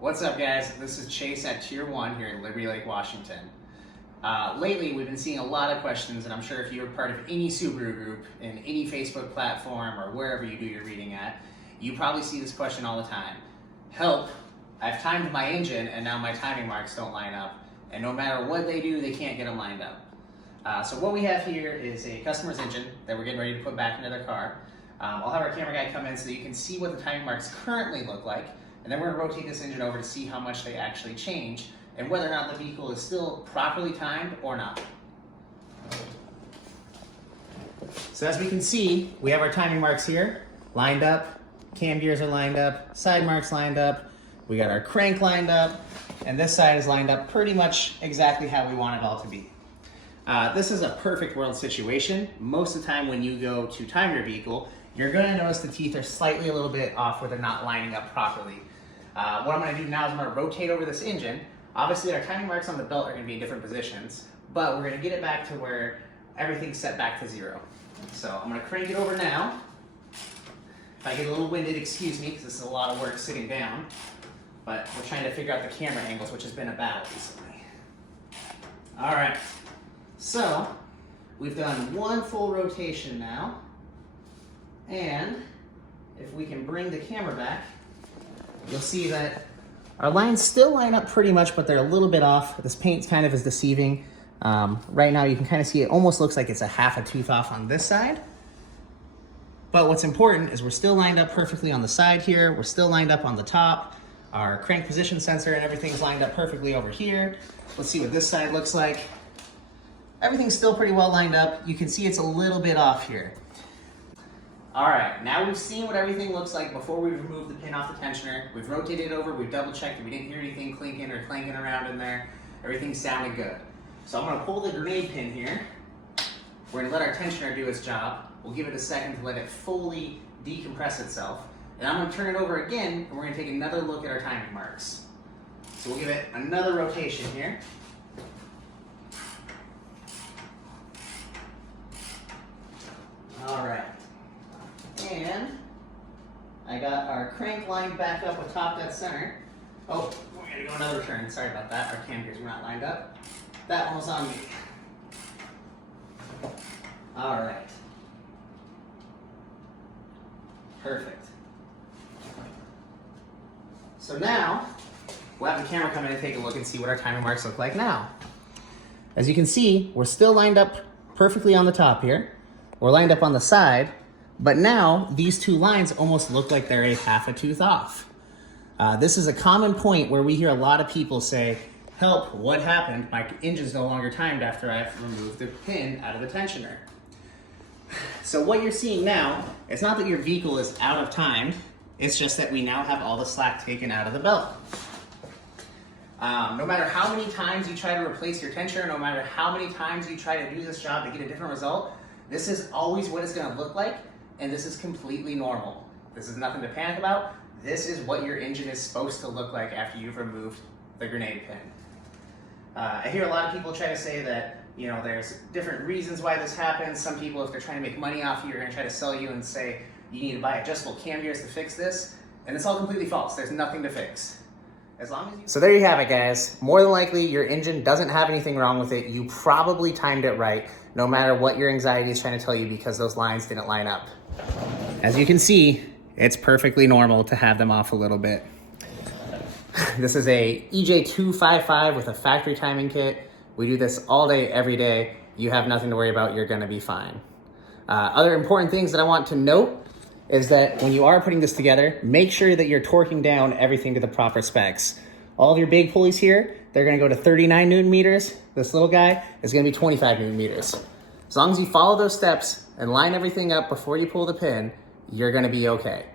What's up, guys? This is Chase at Tier 1 here in Liberty Lake, Washington. Lately, we've been seeing a lot of questions, and I'm sure if you're part of any Subaru group in any Facebook platform or wherever you do your reading at, you probably see this question all the time. Help, I've timed my engine and now my timing marks don't line up, and no matter what they do, they can't get them lined up. So what we have here is a customer's engine that we're getting ready to put back into their car. I'll have our camera guy come in so that you can see what the timing marks currently look like, and then we're going to rotate this engine over to see how much they actually change and whether or not the vehicle is still properly timed or not. So as we can see, we have our timing marks here lined up, cam gears are lined up, side marks lined up, we got our crank lined up, and this side is lined up pretty much exactly how we want it all to be. This is a perfect world situation. Most of the time when you go to time your vehicle, you're going to notice the teeth are slightly a little bit off where they're not lining up properly. What I'm going to do now is I'm going to rotate over this engine. Obviously our timing marks on the belt are going to be in different positions, but we're going to get it back to where everything's set back to zero. So I'm going to crank it over now. If I get a little winded, excuse me, because this is a lot of work sitting down, but we're trying to figure out the camera angles, which has been a battle recently. All right, so we've done one full rotation now, and if we can bring the camera back, you'll see that our lines still line up pretty much, but they're a little bit off. This paint kind of is deceiving. Right now you can kind of see it almost looks like it's a half a tooth off on this side. But what's important is we're still lined up perfectly on the side here. We're still lined up on the top. Our crank position sensor and everything's lined up perfectly over here. Let's see what this side looks like. Everything's still pretty well lined up. You can see it's a little bit off here. All right, now we've seen what everything looks like before we remove the pin off the tensioner. We've rotated it over, we've double checked that we didn't hear anything clinking or clanking around in there. Everything sounded good. So I'm gonna pull the grenade pin here. We're gonna let our tensioner do its job. We'll give it a second to let it fully decompress itself. And I'm gonna turn it over again, and we're gonna take another look at our timing marks. So we'll give it another rotation here. All right. And I got our crank lined back up atop that center. Oh, we're gonna go another turn. Sorry about that. Our cam gears were not lined up. That one was on me. All right. Perfect. So now, we'll have the camera come in and take a look and see what our timing marks look like now. As you can see, we're still lined up perfectly on the top here. We're lined up on the side, but now these two lines almost look like they're a half a tooth off. This is a common point where we hear a lot of people say, help, what happened? My engine's no longer timed after I've removed the pin out of the tensioner. So what you're seeing now, it's not that your vehicle is out of time, it's just that we now have all the slack taken out of the belt. No matter how many times you try to replace your tensioner, no matter how many times you try to do this job to get a different result, this is always what it's gonna look like, and this is completely normal. This is nothing to panic about. This is what your engine is supposed to look like after you've removed the grenade pin. I hear a lot of people try to say that, you know, there's different reasons why this happens. Some people, if they're trying to make money off you, are gonna try to sell you and say, you need to buy adjustable cam gears to fix this, and it's all completely false. There's nothing to fix. As long as you... So there you have it, guys. More than likely, your engine doesn't have anything wrong with it. You probably timed it right, no matter what your anxiety is trying to tell you, because those lines didn't line up. As you can see, it's perfectly normal to have them off a little bit. This is a EJ255 with a factory timing kit. We do this all day, every day. You have nothing to worry about. You're gonna be fine. Other important things that I want to note is that when you are putting this together, make sure that you're torquing down everything to the proper specs. All of your big pulleys here, they're gonna go to 39 Newton meters. This little guy is gonna be 25 Newton meters. As long as you follow those steps and line everything up before you pull the pin, you're gonna be okay.